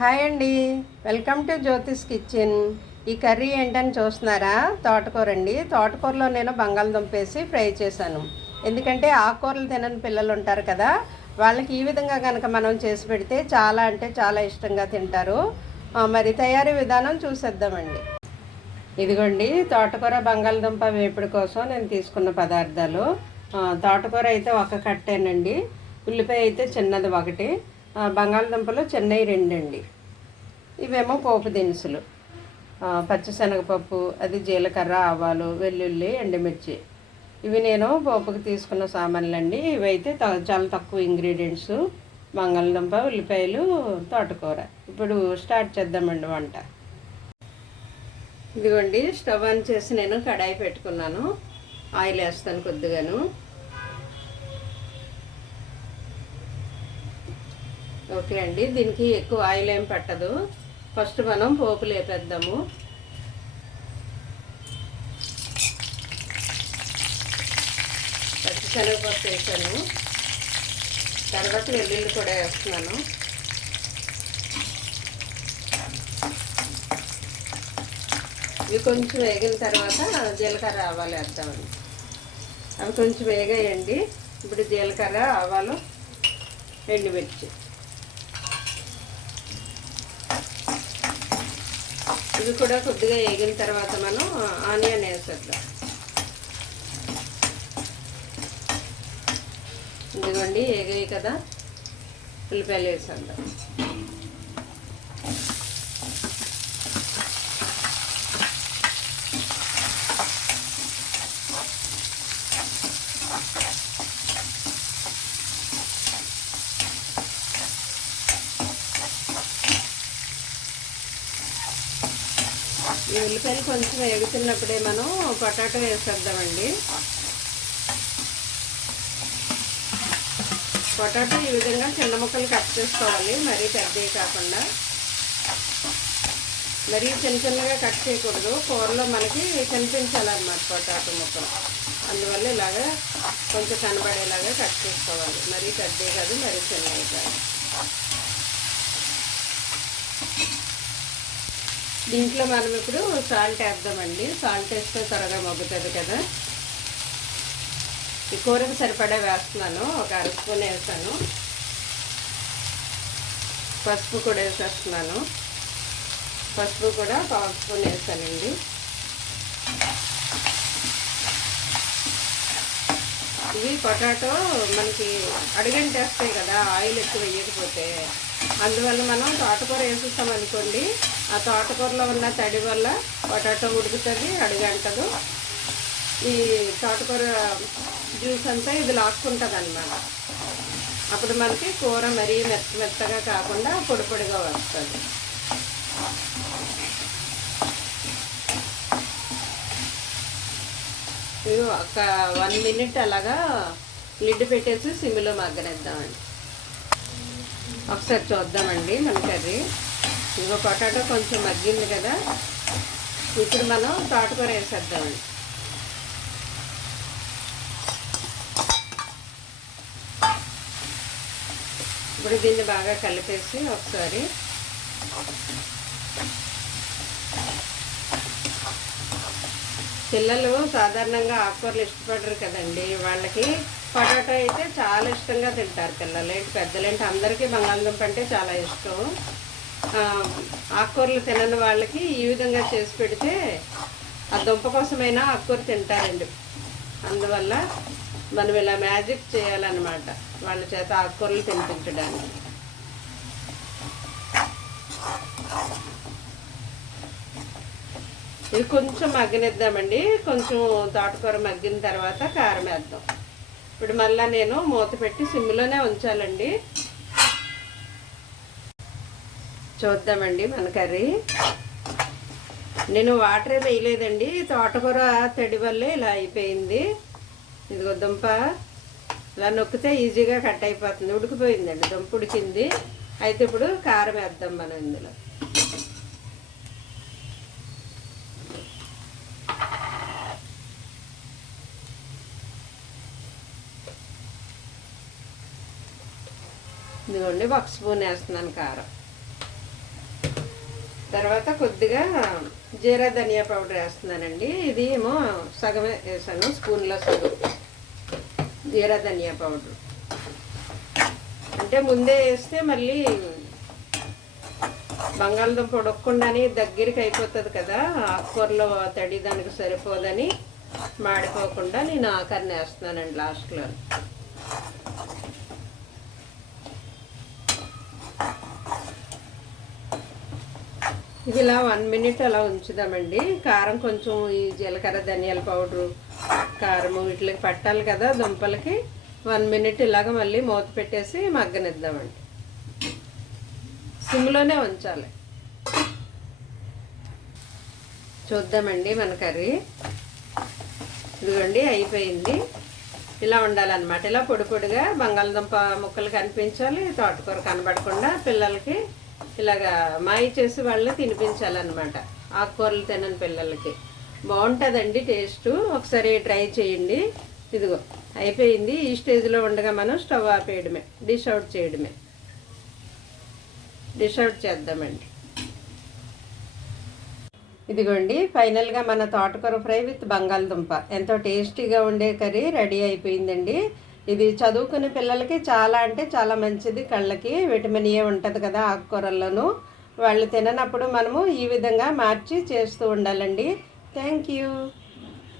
Hi అండి, welcome to Jyothish kitchen. ఈ curry ఏంటని చూస్తున్నారా? తోటకూర అండి. తోటకూరలో నేను బంగాళదుంప వేసి ఫ్రై చేశాను. ఎందుకంటే ఆకుకూరలు తినని పిల్లలు ఉంటారు కదా, వాళ్ళకి ఈ విధంగా కనుక మనం చేసి పెడితే చాలా అంటే చాలా ఇష్టంగా తింటారు. మరి తయారీ విధానం చూసేద్దామండి. ఇదిగోండి, తోటకూర బంగాళదుంప వేపుడు కోసం నేను తీసుకున్న పదార్థాలు. తోటకూర అయితే ఒక కట్టేనండి, ఉల్లిపాయ అయితే చిన్నది ఒకటి, బంగాళదుంపలు చిన్నవి రెండండి. ఇవేమో పోపు దినుసులు, పచ్చిశనగపప్పు, అది జీలకర్ర, ఆవాలు, వెల్లుల్లి, ఎండుమిర్చి. ఇవి నేను పోపుకి తీసుకున్న సామాన్లు అండి. ఇవైతే చాలా తక్కువ ఇంగ్రీడియంట్స్: బంగాళదుంప, ఉల్లిపాయలు, తోటకూర. ఇప్పుడు స్టార్ట్ చేద్దామండి వంట. ఇదిగోండి, స్టవ్ ఆన్ చేసి నేను కడాయి పెట్టుకున్నాను. ఆయిల్ వేస్తాను కొద్దిగాను. ఓకే అండి, దీనికి ఎక్కువ ఆయిల్ ఏం పట్టదు. ఫస్ట్ మనం పోపు లేపేద్దాము. పచ్చిశనగపప్పు వేసాను, తర్వాత వెల్లుల్లి కూడా వేస్తున్నాను. ఇవి కొంచెం వేగిన తర్వాత జీలకర్ర ఆవాలు వేద్దామండి. అవి కొంచెం వేగాయండి. ఇప్పుడు జీలకర్ర, ఆవాలు, ఎండుమిర్చి. ఇవి కూడా కొద్దిగా వేగిన తర్వాత మనం ఆనియన్ వేసేద్దాం. ఇదిగోండి, వేగాయి కదా, ఉల్లిపాయలు వేసేద్దాం. ఈ ఉల్లిపాయలు కొంచెం వేగుతున్నప్పుడే మనం పొటాటో వేసేద్దామండి. పొటాటో ఈ విధంగా చిన్న ముక్కలు కట్ చేసుకోవాలి, మరీ పెద్దవి కాకుండా. మరీ చిన్న చిన్నగా కట్ చేయకూడదు, కూరలో మనకి కనిపించాలన్నమాట పొటాటో ముక్కలు. అందువల్ల ఇలాగా కొంచెం కనబడేలాగా కట్ చేసుకోవాలి. మరీ పెద్దవి కాదు, మరీ చిన్నవి కాదు. దీంట్లో మనం ఇప్పుడు సాల్ట్ వేద్దామండి. సాల్ట్ వేస్తే త్వరగా మగ్గుతుంది కదా. ఈ కూరకు సరిపడా వేస్తున్నాను, ఒక అర స్పూన్ వేసాను. పసుపు కూడా వేసేస్తున్నాను. పసుపు కూడా పావు స్పూన్ వేసానండి. ఇవి పొటాటో మనకి అడుగంటేస్తాయి కదా ఆయిల్ ఎక్కువ వేయకపోతే. అందువల్ల మనం తోటకూర వేసేస్తాం అనుకోండి, ఆ తోటకూరలో ఉన్న తడి వల్ల పొటాటో ఉడుకుతుంది, అడుగంటదు. ఈ తోటకూర జ్యూస్ అంతా ఇది లాక్కుంటుంది అన్నమాట. అప్పుడు మనకి కూర మరీ మెత్తగా కాకుండా పొడి పొడిగా వస్తుంది. ఇవి ఒక 1 మినిట్ అలాగా లిడ్ పెట్టేసి సిమ్లో మగ్గనిద్దామండి. ఒకసారి చూద్దామండి మన కర్రీ. ఇదిగో పొటాటో కొంచెం మగ్గింది కదా, ఇప్పుడు మనం తోటకూర వేసేద్దామండి. ఇప్పుడు దీన్ని బాగా కలిపేసి ఒకసారి పిల్లలు సాధారణంగా ఆకుకూరలు ఇష్టపడరు కదండి. వాళ్ళకి పొటాటో అయితే చాలా ఇష్టంగా తింటారు పిల్లలు. ఏంటి పెద్దలేంటి అందరికీ బంగాళదుంప అంటే చాలా ఇష్టం. ఆకుకూరలు తినని వాళ్ళకి ఈ విధంగా చేసి పెడితే ఆ దుంప కోసమైనా ఆకుకూర తింటారండి. అందువల్ల మనం ఇలా మ్యాజిక్ చేయాలన్నమాట వాళ్ళ చేత ఆకుకూరలు తినిపించడానికి. ఇవి కొంచెం మగ్గనిద్దామండి. కొంచెం తోటకూర మగ్గిన తర్వాత కారం వేద్దాం. ఇప్పుడు మళ్ళీ నేను మూత పెట్టి సిమ్లోనే ఉంచాలండి. చూద్దామండి మన కర్రీ. నేను వాటర్ వేయలేదండి, తోటకూర తడి వల్లే ఇలా అయిపోయింది. ఇదిగో దుంప ఇలా నొక్కితే ఈజీగా కట్ అయిపోతుంది. ఉడికిపోయిందండి, దుంప ఉడికింది. అయితే ఇప్పుడు కారం వేద్దాం మనం ఇందులో. ఇదిగోండి, 1 స్పూన్ వేస్తున్నాను కారం. తర్వాత కొద్దిగా జీరా ధనియా పౌడర్ వేస్తున్నానండి. ఇది ఏమో సగమే వేసాను, స్పూన్లో సగం జీరా ధనియా పౌడర్. అంటే ముందే వేస్తే మళ్ళీ బంగాళదుంప ఉడకకుండానే దగ్గరికి అయిపోతుంది కదా, ఆకుకూరలో తడి దానికి సరిపోదని మాడిపోకుండా నేను ఆఖరిని వేస్తున్నానండి లాస్ట్లో. ఇది ఇలా 1 మినిట్ అలా ఉంచుదామండి. కారం కొంచెం ఈ జీలకర్ర ధనియాల పౌడరు కారము వీటికి పట్టాలి కదా దుంపలకి. 1 మినిట్ ఇలాగ మళ్ళీ మూత పెట్టేసి మగ్గనిద్దామండి. సిమ్లోనే ఉంచాలి. చూద్దామండి మన కర్రీ. ఇదిగోండి అయిపోయింది. ఇలా ఉండాలన్నమాట. ఇలా పొడి పొడిగా బంగాళదుంప ముక్కలు కనిపించాలి, తోటకూర కనబడకుండా పిల్లలకి ఇలాగా మాయి చేసి వాళ్ళు తినిపించాలన్నమాట. ఆకుకూరలు తినని పిల్లలకి బాగుంటుందండి టేస్ట్. ఒకసారి ట్రై చేయండి. ఇదిగో అయిపోయింది. ఈ స్టేజ్లో ఉండగా మనం స్టవ్ ఆపేయడమే, డిష్ అవుట్ చేయడమే. డిష్ అవుట్ చేద్దామండి. ఇదిగోండి ఫైనల్గా మన తోటకూర ఫ్రై విత్ బంగాళదుంప ఎంతో టేస్టీగా ఉండే కర్రీ రెడీ అయిపోయిందండి. ఇది చదువుకునే పిల్లలకి చాలా అంటే చాలా మంచిది. కళ్ళకి విటమిన్ ఏ ఉంటుంది కదా ఆకుకూరల్లోనూ. వాళ్ళు తిననప్పుడు మనము ఈ విధంగా మార్చి చేస్తూ ఉండాలండి. Thank you.